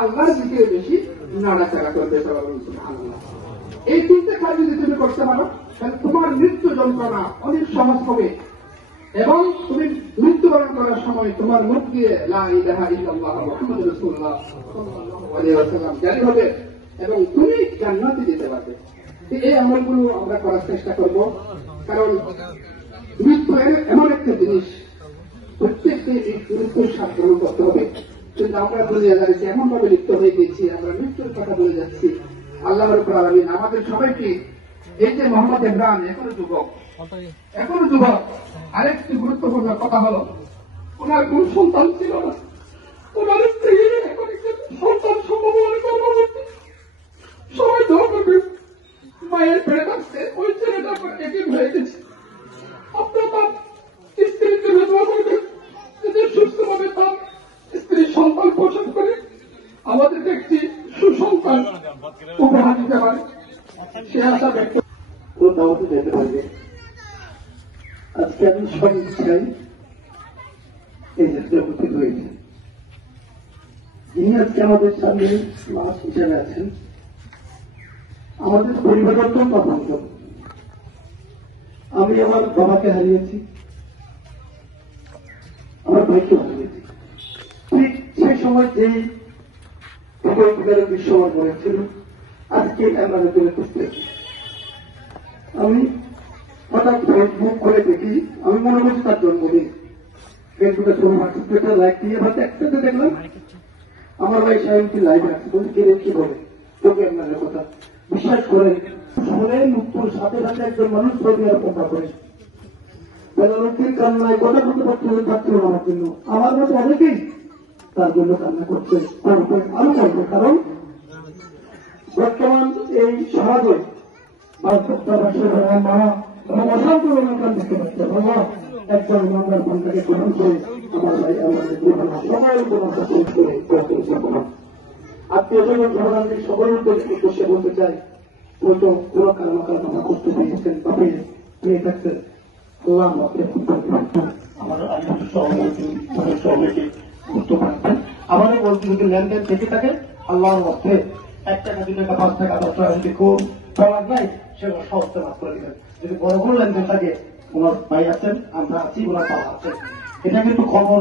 আল্লাহর দিকে বেশি নাড়াচাড়া করবে। এই তিনটে কাজ যদি তুমি করতে পারো তাহলে তোমার মৃত্যু যন্ত্রণা অনেক সহজ হবে এবং তুমি মৃত্যুবরণ করার সময় তোমার মুখ দিয়ে লা ইলাহা ইল্লাল্লাহ মুহাম্মাদুর রাসূলুল্লাহ সাল্লাল্লাহু আলাইহি ওয়াসাল্লাম জারি হবে এবং তুমি জান্নাতে যেতে পারবে। এই আমলগুলো আমরা করার চেষ্টা করব, কারণ মৃত্যু এমন একটা জিনিস প্রত্যেককে এই মৃত্যুর স্বাদ গ্রহণ করতে হবে। কিন্তু আমরা দুনিয়া দাঁড়িয়েছি এমন ভাবে লিপ্ত হয়ে গেছি, আমরা মৃত্যুর কথা বলে যাচ্ছি। আল্লাহ রাব্বুল আলামিন আমাদের সবাইকে, এই যে মোহাম্মদ ইমরান এখনো যুবক, আরেকটি গুরুত্বপূর্ণ কথা হলো ওনার কোন সন্তান ছিল না, ওনার স্ত্রী এখন সন্তান সম্ভব গর্ভবতী, সবাই দোয়া করবে। মায়ের পেটে থাকছে ওই ছেলেটা একিম হয়ে গেছে, আপনার তার স্ত্রীর জন্য দোয়া করবেন যদি সুস্থভাবে তার স্ত্রী সন্তান পোষণ করে আমাদেরকে একটি সুসন্তান উপহার দিতে পারে, সে আশা ব্যক্ত দাওয়াতে যেতে পারবে। আজকে আমি সব ইচ্ছাই এই যাত্রা উপস্থিত হয়েছে। যিনি আজকে আমাদের সামনে মাস হিসেবে আছেন, আমাদের পরিবারের অত্যন্ত আপনজন। আমি আমার বাবাকে হারিয়েছি, আমার ভাইকে হারিয়েছি। ঠিক সেই সময় যেই বিদ্যালয়ের বিশ্বমান হয়েছিল, আজকে আমরা তুলে করতে আমি হঠাৎ ফেসবুক করে দেখি, আমি মনে করছি তার জন্মদিন। ফেসবুকে ছবি হোয়াটসঅ্যাপে লাইক দিয়ে হয়তো একটাতে দেখলাম আমার ভাই সাহেব কি লাইভ রাখছে, বলছি কে কি বলে তোকে আপনাদের কথা বিশ্বাস করেন। শুনে মৃত্যুর সাথে সাথে একজন মানুষ ছবি আর কথা করে বেলালুকির কান্নায় কথা বলতে পারছিল থাকছিল আমার জন্য, আমার মতো অনেকেই তার জন্য কান্না করছে, আরো করবে। কারণ বর্তমান এই সমাজে মা এবং অশান্ত জনগণ দেখতে পাচ্ছে, একজন ইমানদার পন্থাকে গ্রহণ করে আমার ভাই আমাদের সবাই করে আত্মীয় স্বজন সমাধানদের সকলের উদ্দেশ্যে বলতে চাই, হয়তো কোনো কারণ কথা কষ্ট পেয়েছেন বা পেয়ে থাকছেন, আমার সহমতি গুরুত্ব পাচ্ছেন। আমাদের বলতে যদি লেনদেন থেকে থাকে আল্লাহর মধ্যে 1 টাকা 2 টাকা 5 টাকা 10 টাকা যদি খুব চলার নাই সেগুলো সহজে মাফ করে দিবেন। যদি বড় বড় লেনদেন থাকে, ওনার ভাই আছেন, আমরা আছি, ওনার বাবা আছেন, এটা কিন্তু খবর।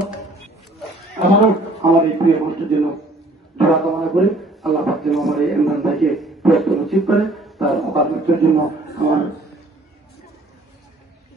আমারও আমার এই প্রিয় মানুষের জন্য দোয়া কামনা করি, আল্লাহ পাক যেন আমার এই ইমরান ভাইকে প্রিয় নসিব করে, তার অকাল মৃত্যুর জন্য আমার